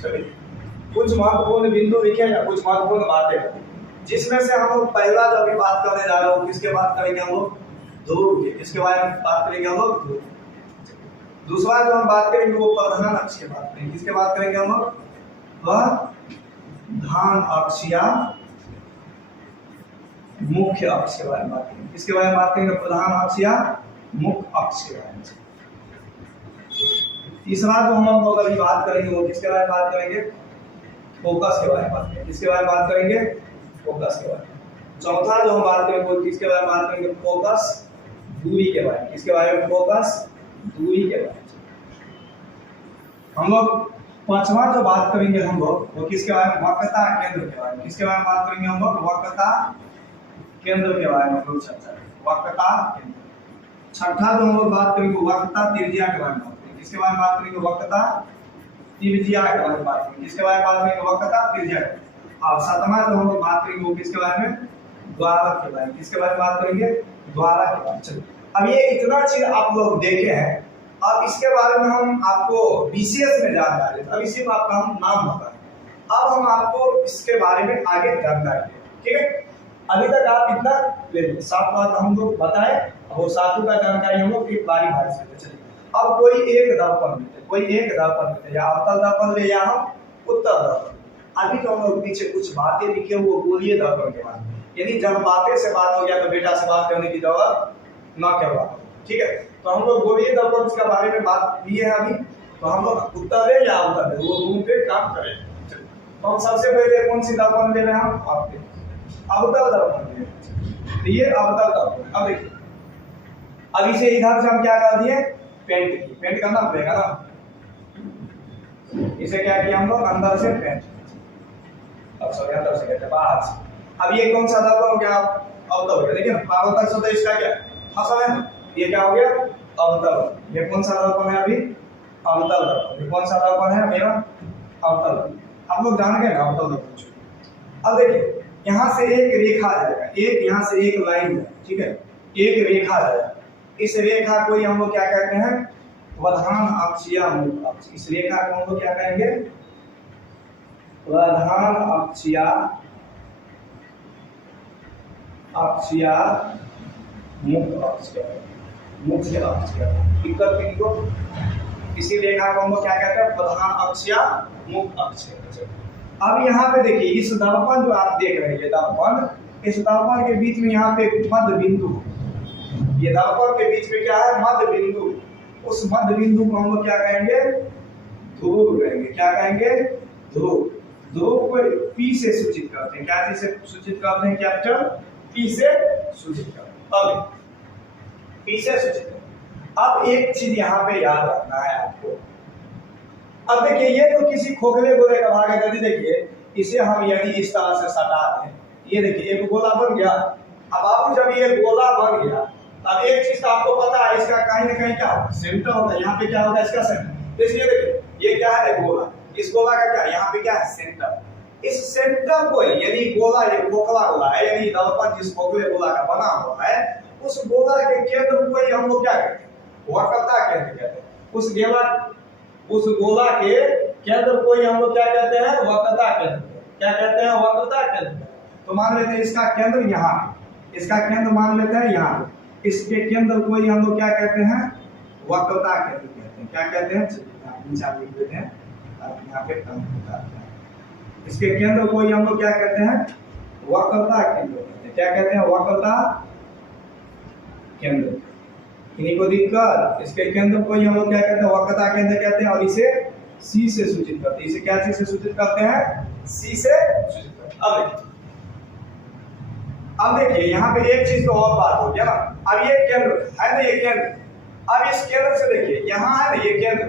चलिए कुछ महत्वपूर्ण बिंदु लिखे या कुछ महत्वपूर्ण बातें करें, जिसमें से हम लोग पहला जो अभी बात करने जा रहे हो किसके बात करेंगे? हम लोग ध्रुव के। किसके बारे में बात करेंगे? हम लोग ध्रुव। दूसरा जो हम बात करेंगे वो प्रधान अक्ष की बात करेंगे। किसके बात करेंगे हम लोग? प्रधान अक्ष या मुख्य अक्ष के बारे में बात करेंगे। किसके बारे में बात करेंगे? प्रधान अक्ष या मुख्य अक्ष के बारे में। तीसरा जो हम लोग अभी बात करेंगे वो किसके बारे में बात करेंगे? फोकस के बारे में बात करेंगे। किसके बारे में बात करेंगे? फोकस के बारे में। चौथा जो हम बात करेंगे वो किसके बारे में बात करेंगे? फोकस दूरी के बारे में। किसके बारे में? फोकस दूरी के बारे में। हम लोग पांचवा जो बात करेंगे हम लोग वो किसके बारे में? वक्रता केंद्र के बारे में। किसके बारे में बात करेंगे हम लोग? वक्रता केंद्र के बारे में हम चर्चा करेंगे। वक्रता केंद्र। छठा जो हम लोग बात करेंगे वक्रता त्रिज्या के बारे में बात करेंगे। किसके बारे में बात करेंगे? वक्रता त्रिज्या के बारे में बात करेंगे। किसके बारे में बात करेंगे? वक्रता त्रिज्या। और सातवां जो हम लोग बात करेंगे वो किसके बारे में? द्वारक के बारे में। किसके बारे में बात करेंगे? द्वारक के बारे में। चलिए अब ये इतना चीज आप लोग देखे हैं, अब इसके बारे में हम आपको विशेष में जानकारी, अभी सिर्फ आपका हम नाम बताएं, अब हम आपको इसके बारे में आगे जानकारी दें। ठीक है, अभी तक आप इतना ले लीजिए, 7 बात हम लोग बताए, वो 7 का जानकारी हम लोग एक बारी बारी से चलिए। अब कोई एक दर्पण लेते या अवतल दर्पण ले या हम उत्तल दर्पण। अभी तो हम लोग पीछे कुछ बातें लिखे वो गोलीय दर्पण के बारे में, यानी जब बातें से बात हो गया तो बेटा से बात करने की जरूरत ना करवा। ठीक है, तो हम लोग गोलीय दर्पण के बारे में बात की है अभी, तो हम लोग उत्तल है या अवतल है वो रूम पे काम करें। तो हम सबसे पहले कौन सी दर्पण ले रहे हैं? हम आपके अवतल दर्पण ले रहे हैं। तो ये अवतल दर्पण। अब देखिए, अब इसे इधर से हम क्या कर दिए? पेंट करना पड़ेगा ना। इसे क्या किया हम लोग? अंदर से पेंट, अब सॉरी अंदर से कहते हैं बाहर से। अब ये कौन सा दर्पण हो गया? अवतल हो गया। देखिए ना, परावर्तक सतह इसका क्या फसल है ना, ये क्या हो गया? अवतल। ये कौन सा दर्पण है? अभी अवतल दर्पण। ये कौन सा दर्पण है मेरा? अवतल। आप लोग जान गए ना अवतल दर्पण। अब देखिए, यहाँ से एक रेखा जाएगा, एक यहाँ से एक लाइन है, ठीक है, एक रेखा जाएगा। इस रेखा को हम लोग क्या कहते हैं? प्रधान अक्ष या मुख्य अक्ष। इस रेखा को हम लोग क्या कहेंगे? प्रधान अक्ष या मुख्य अक्ष। मुख्य अक्ष दिक्कत किनको? इसी रेखा को हम लोग क्या कहते हैं? प्रधान अक्ष या मुख्य अक्ष। अब यहाँ पे देखिए, इस दर्पण जो आप देख रहे हैं दर्पण, इस दर्पण के बीच में यहाँ पे मध्य बिंदु, ये दर्पण के बीच में क्या है? मध्य बिंदु। उस मध्य बिंदु को हम लोग क्या कहेंगे? ध्रुव कहेंगे। क्या कहेंगे? ध्रुव। ध्रुव को P से सूचित करते हैं। क्या चीज से सूचित करते हैं? कैपिटल P से सूचित करते हैं। अब P से सूचित करते हैं। अब एक चीज यहाँ पे याद रखना है आपको। अब देखिए, ये तो किसी खोखले गोले का भाग है। यदि देखिए इसे हम यदि इस तरह से सटा दें, ये देखिए एक गोला बन गया। अब आपको जब ये गोला बन गया, अब एक चीज तो आपको पता है, इसका कहीं ना कहीं क्या सेंटर होता है। यहाँ पे क्या होता है? इसका सेंटर। इसलिए देखिए, ये क्या है? गोला। इस गोला का क्या? यहाँ पे क्या है? सेंटर। इस सेंटर को यदि गोला, ये खोखला गोला है, यानी दर्पण जिस खोखले गोला का बना हुआ है, उस गोला के केंद्र को ही हम लोग क्या कहते हैं? वक्रता केंद्र कहते हैं। उस गोला के केंद्र को ही हम लोग क्या कहते हैं? वक्रता केंद्र। क्या कहते हैं? वक्रता केंद्र। तो मान लेते हैं इसका केंद्र यहाँ, इसका केंद्र मान लेते हैं यहाँ, इसके केंद्र को ही हम लोग क्या कहते हैं, वक्रता केंद्र कहते हैं। क्या कहते हैं, निशान लिख देते हैं, अब यहाँ पे काम होता है। इसके केंद्र को ही हम लोग क्या कहते हैं, वक्रता केंद्र कहते हैं। क्या कहते हैं, वक्रता केंद्र। इन्हीं को दिक्कत, इसके केंद्र को ही हम लोग क्या कहते हैं, वक्रता केंद्र कहते हैं। और इसे सी से सूचित करते हैं। इसे क्या चीज से सूचित करते हैं, सी से सूचित करते हैं। अब देखिए यहाँ पे एक चीज तो और बात हो गया ना। अब ये केंद्र है ना, ये केंद्र, अब इस केंद्र से देखिए यहाँ है ना ये केंद्र,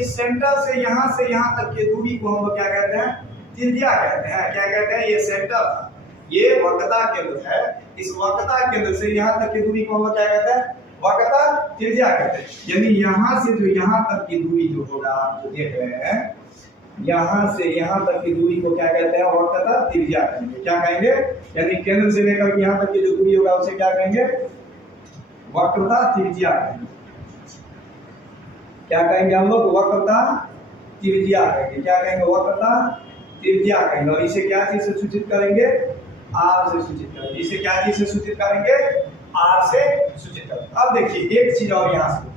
इस सेंटर से यहाँ तक की दूरी को हम लोग क्या कहते हैं, त्रिज्या कहते हैं। क्या कहते हैं, ये सेंटर, ये वक्रता केंद्र है, इस वक्रता केंद्र से यहाँ तक की दूरी को हम लोग क्या कहते हैं, वक्रता त्रिज्या कहते हैं। यानी यहाँ से जो यहाँ तक की दूरी जो होगा, आप जो देख रहे हैं, यहाँ से यहाँ तक की दूरी को क्या कहते हैं, वक्रता त्रिज्या कहेंगे। क्या कहेंगे, यानी केंद्र से लेकर यहाँ तक की जो दूरी होगा उसे क्या कहेंगे, वक्रता त्रिज्या कहेंगे। क्या कहेंगे हम लोग, वक्रता त्रिज्या कहेंगे। क्या कहेंगे, वक्रता त्रिज्या कहेंगे। और इसे क्या चीज से सूचित करेंगे, आर से सूचित करेंगे। इसे क्या चीज से सूचित करेंगे, आर से सूचित करेंगे। अब देखिए एक चीज और यहाँ से,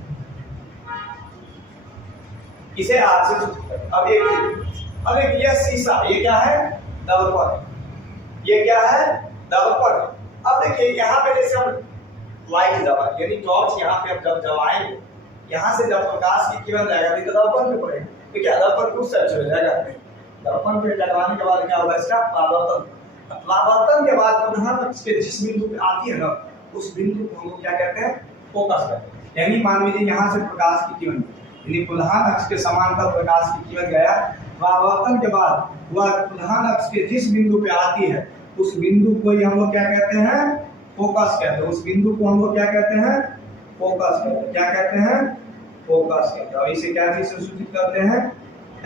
इसे आर से सूचित करें। अब एक ये शीशा, ये क्या है, दर्पण, ये क्या है, दर्पण। अब देखिए यहाँ पे जैसे हम लाइट जला, यानी टॉर्च यहाँ पे जब जलाएंगे, यहाँ से जब प्रकाश की किरण जाएगा तो दर्पण पे पड़ेगा, तो क्या दर्पण कुछ से चले जाएगा। दर्पण पे टकराने के बाद क्या होगा, इसका परावर्तन, परावर्तन के बाद पुनः इसके जिस बिंदु पे आती है ना, उस बिंदु को हम क्या कहते हैं, फोकस कहते हैं। यानी मान लीजिए यहाँ से प्रकाश की किरण, यानी प्रधान अक्ष के समांतर प्रकाश की किरण गया, परावर्तन के बाद वह प्रधान अक्ष के जिस बिंदु पे आती है, उस बिंदु को ही हम लोग क्या कहते हैं, फोकस कहते हैं। उस बिंदु को हम लोग क्या कहते हैं, फोकस कहते हैं। क्या कहते हैं, फोकस कहते हैं। और इसे क्या चीज से सूचित करते हैं,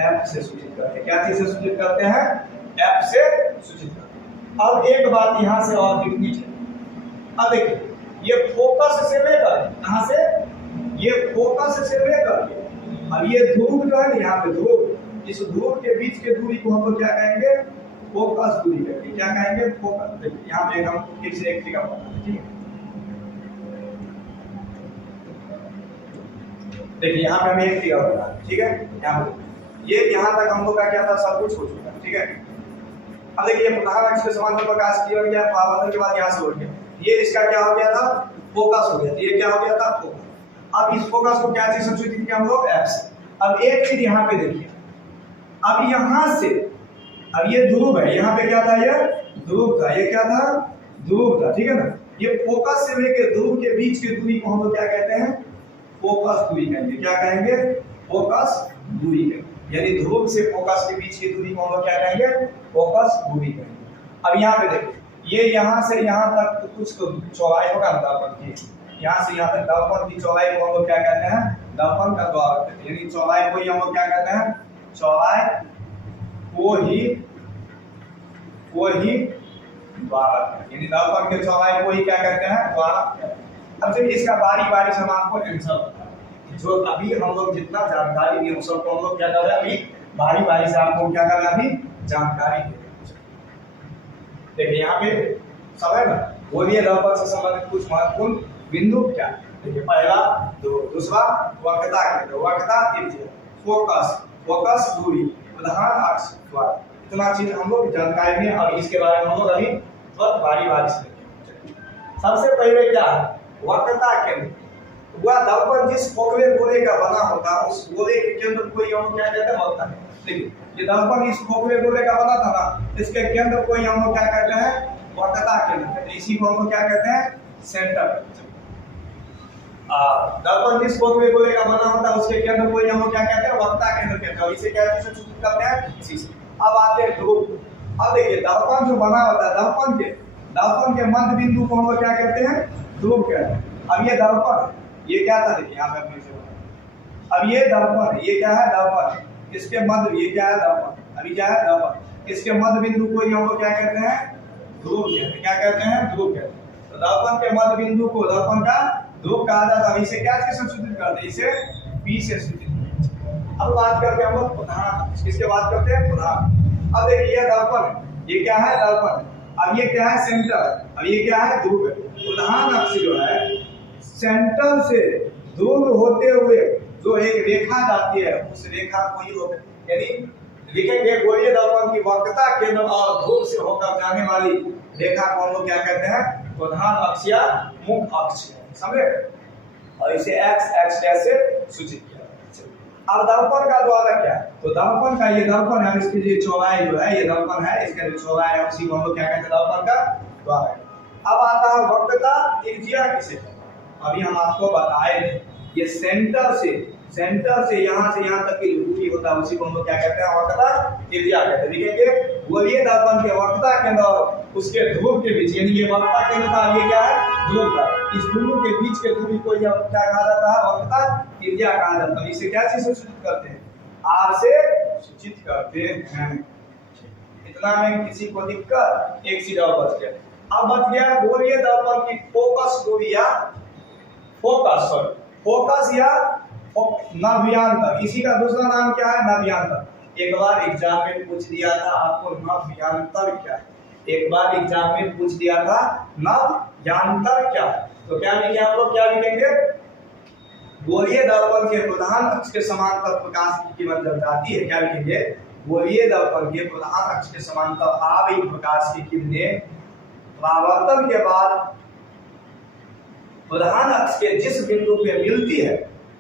एफ से सूचित करते हैं। क्या चीज से सूचित करते हैं, एफ से सूचित करते हैं। अब एक बात यहाँ से और लिखनी चाहिए। अब देखिए ये फोकस से लेकर, कहाँ से, ये फोकस से लेकर, अब ये ध्रुव जो है ना, यहाँ पे ध्रुव, इस ध्रुव के बीच के दूरी को हम लोग क्या कहेंगे, फोकस दूरी कहेंगे। क्या कहेंगे, फोकस। देखिए यहाँ पे हम फिर से एक फिगर बनाते हैं, ठीक है। देखिए यहाँ पे हम एक फिगर बना रहे हैं, ठीक है। यहाँ पे ये यहाँ तक हम लोग का क्या था, सब कुछ हो चुका है, ठीक है। अब देखिए प्रधान अक्ष के समांतर प्रकाश की ओर गया, परावर्तन के बाद यहाँ से उड़ गया, ये इसका क्या हो गया था, फोकस हो गया। ये क्या हो गया था, फोकस। अब इस फोकस को क्या चीज से सूचित किया हम लोग, एफ से। अब एक चीज यहाँ पे देखिए, अब यहाँ से, अब ये ध्रुव है, यहाँ पे क्या था, ये ध्रुव था, ये क्या था, ध्रुव था, ठीक है ना। ये फोकस से लेकर ध्रुव के बीच की दूरी को हम लोग क्या कहते हैं, फोकस दूरी कहेंगे। क्या कहेंगे, फोकस दूरी कहेंगे। यानी ध्रुव से फोकस के बीच की दूरी को हम लोग क्या कहेंगे, फोकस दूरी कहेंगे। अब यहाँ पे देखिए, ये यहाँ से यहाँ तक तो कुछ तो चौड़ाई होगा दर्पण की, यहाँ से यहाँ तक दर्पण की चौड़ाई को हम लोग क्या कहते हैं, दर्पण का द्वार कहते हैं। यानी चौड़ाई को ही हम लोग क्या कहते हैं, चौड़ाई को ही द्वार, यानी दर्पण के चौड़ाई को ही क्या कहते हैं, द्वार। अब चलिए इसका बारी बारी से हम आपको आंसर बता, जो अभी हम लोग जितना जानकारी दी उस सबको हम लोग क्या कर रहे हैं, अभी बारी बारी से आपको क्या कर रहे हैं, अभी जानकारी दे। देखिए यहाँ पे सब है ना, बोलिए दर्पण से संबंधित कुछ महत्वपूर्ण बिंदु क्या। देखिए पहला, दूसरा वक्रता केंद्र, वक्रता त्रिज्या, फोकस, फोकस दूरी, प्रधान अक्ष द्वार, इतना चीज हम लोग जानकारी में। और इसके बारे में हम लोग अभी बारी बारी से देखेंगे। सबसे पहले क्या है, वक्रता केंद्र। वह दर्पण जिस फोकवे गोले का बना होता है, उस गोले के केंद्र को ही हम क्या कहते हैं, वक्रता केंद्र। देखिए ये दर्पण इस फोकवे गोले का बना था ना, इसके केंद्र को ही हम लोग क्या कहते हैं, वक्रता केंद्र कहते हैं। इसी को हम लोग क्या कहते हैं, सेंटर। दर्पण जिस फोकवे गोले का बना होता है, उसके केंद्र को ही हम लोग क्या कहते हैं, वक्रता केंद्र कहते हैं। इसे क्या चीज सूचित करते हैं, इसी से। अब आते हैं ध्रुव। अब देखिए दर्पण जो बना होता है, दर्पण के मध्य बिंदु को हम लोग क्या कहते हैं, ध्रुव कहते हैं। अब ये दर्पण, ये क्या था, देखिए यहाँ पे अपने से, अब ये दर्पण, ये क्या है, दर्पण, इसके मध्य, ये क्या है, दर्पण, अभी क्या है, दर्पण, इसके मध्य बिंदु को ही हम लोग क्या कहते हैं, ध्रुव कहते हैं। क्या कहते हैं, ध्रुव कहते हैं। तो दर्पण के मध्य बिंदु को दर्पण का ध्रुव कहा जाता है। इसे क्या चीज से सूचित करते हैं, इसे पी से सूचित करते हैं। अब बात करते हैं हम लोग प्रधान, किसके बात करते हैं, प्रधान। अब देखिए ये दर्पण, ये क्या है, दर्पण, अब ये क्या है? सेंटर। अब ये क्या है? ध्रुव है। प्रधान अक्ष जो है सेंटर से ध्रुव होते हुए जो एक रेखा जाती है उस रेखा को ही यानी लिखेंगे गोलीय दर्पण की वक्रता केंद्र और ध्रुव से होकर जाने वाली रेखा को हम लोग क्या कहते हैं? प्रधान अक्ष या मुख्य अक्ष। समझे? और इसे x डैश से सूचित किया। अब दर्पण का द्वारा क्या है? तो दर्पण का ये दर्पण है, इसकी जो चौड़ाई जो है ये दर्पण है, इसका जो चौड़ाई है उसी को हम लोग क्या कहते हैं? दर्पण का द्वारा। अब आता है वक्रता त्रिज्या किसे कहते हैं? अभी हम आपको बताए थे ये सेंटर से यहाँ तक की दूरी होता है उसी को हम लोग क्या कहते हैं? वक्रता त्रिज्या कहते हैं। लिखेंगे गोलीय दर्पण के वक्रता केंद्र और उसके ध्रुव के बीच, यानी ये वक्रता केंद्र था, ये क्या है? ध्रुव था। इस दोनों के बीच के दूरी को क्या कहा जाता है? वक्रता त्रिज्या कहा जाता है। इसे क्या चीज से सूचित करते हैं? आर से सूचित करते हैं। इतना में किसी को दिक्कत? एक सीधा बच गया। अब बच गया गोलीय दर्पण की फोकस दूरी या फोकस या नव्यांतर। इसी का दूसरा नाम क्या है? नव्यांतर। एक बार एग्जाम में पूछ दिया था आपको नव्यांतर क्या है? एक बार एग्जाम में पूछ दिया था नव्यांतर क्या है? तो क्या लिखे आप लोग? क्या लिखेंगे? गोलीय दर्पण के प्रधान अक्ष के समांतर प्रकाश की कीमत जब जाती है, क्या लिखेंगे? गोलीय दर्पण के प्रधान अक्ष के समांतर आ रही प्रकाश की किरणें परावर्तन के बाद प्रधान अक्ष के जिस बिंदु पे मिलती है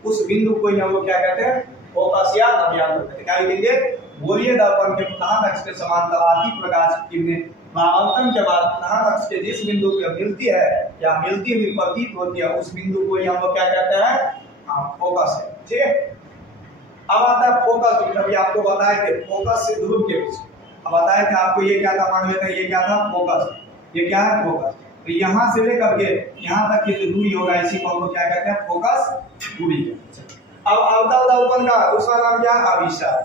उस बिंदु को हम लोग क्या कहते हैं? फोकस या नव्यांतर कहते हैं। क्या लिखेंगे? गोलीय दर्पण के प्रधान अक्ष के समांतर आती प्रकाश की किरणें परावर्तन के बाद प्रधान अक्ष के जिस बिंदु पे मिलती है या मिलती हुई प्रतीत होती है उस बिंदु को हम लोग क्या कहते हैं? फोकस है। ठीक है। अब आता है फोकस। अभी आपको बताए थे फोकस से ध्रुव के बीच। अब बताए थे आपको ये क्या था? मान लेते हैं ये क्या था? फोकस। ये क्या है? फोकस। तो यहाँ से लेकर के यहाँ तक की जो दूरी होगा इसी को हम लोग क्या कहते हैं? फोकस दूरी। अब अवतल दर्पण का दूसरा नाम क्या है? अभिसार।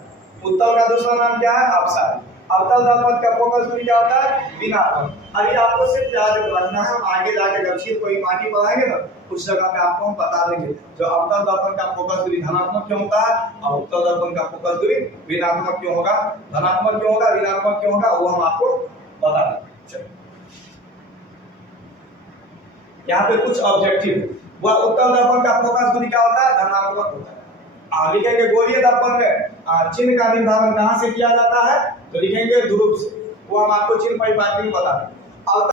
उत्तल का दूसरा नाम क्या है? अपसार। अवतल दर्पण का फोकस दूरी क्या होता है? ऋणात्मक। अभी आपको सिर्फ याद रखना है, हम आगे जाके जब से कोई पार्टी पढ़ाएंगे ना उस जगह पे आपको हम बता देंगे जो अवतल दर्पण का फोकस दूरी धनात्मक क्यों होता है और उत्तल दर्पण का फोकस दूरी ऋणात्मक क्यों होगा, धनात्मक क्यों होगा, ऋणात्मक क्यों होगा, वो हम आपको बता देंगे। यहाँ पे कुछ ऑब्जेक्टिव है। वह उत्तल दर्पण का फोकस दूरी क्या होता है? धनात्मक होता है। लिखेंगे गोलीय दर्पण में चिन्ह का निर्धारण कहाँ से किया जाता है? तो लिखेंगे ध्रुव से। वो हम आपको चिन्ह परिपाटी में बता देंगे।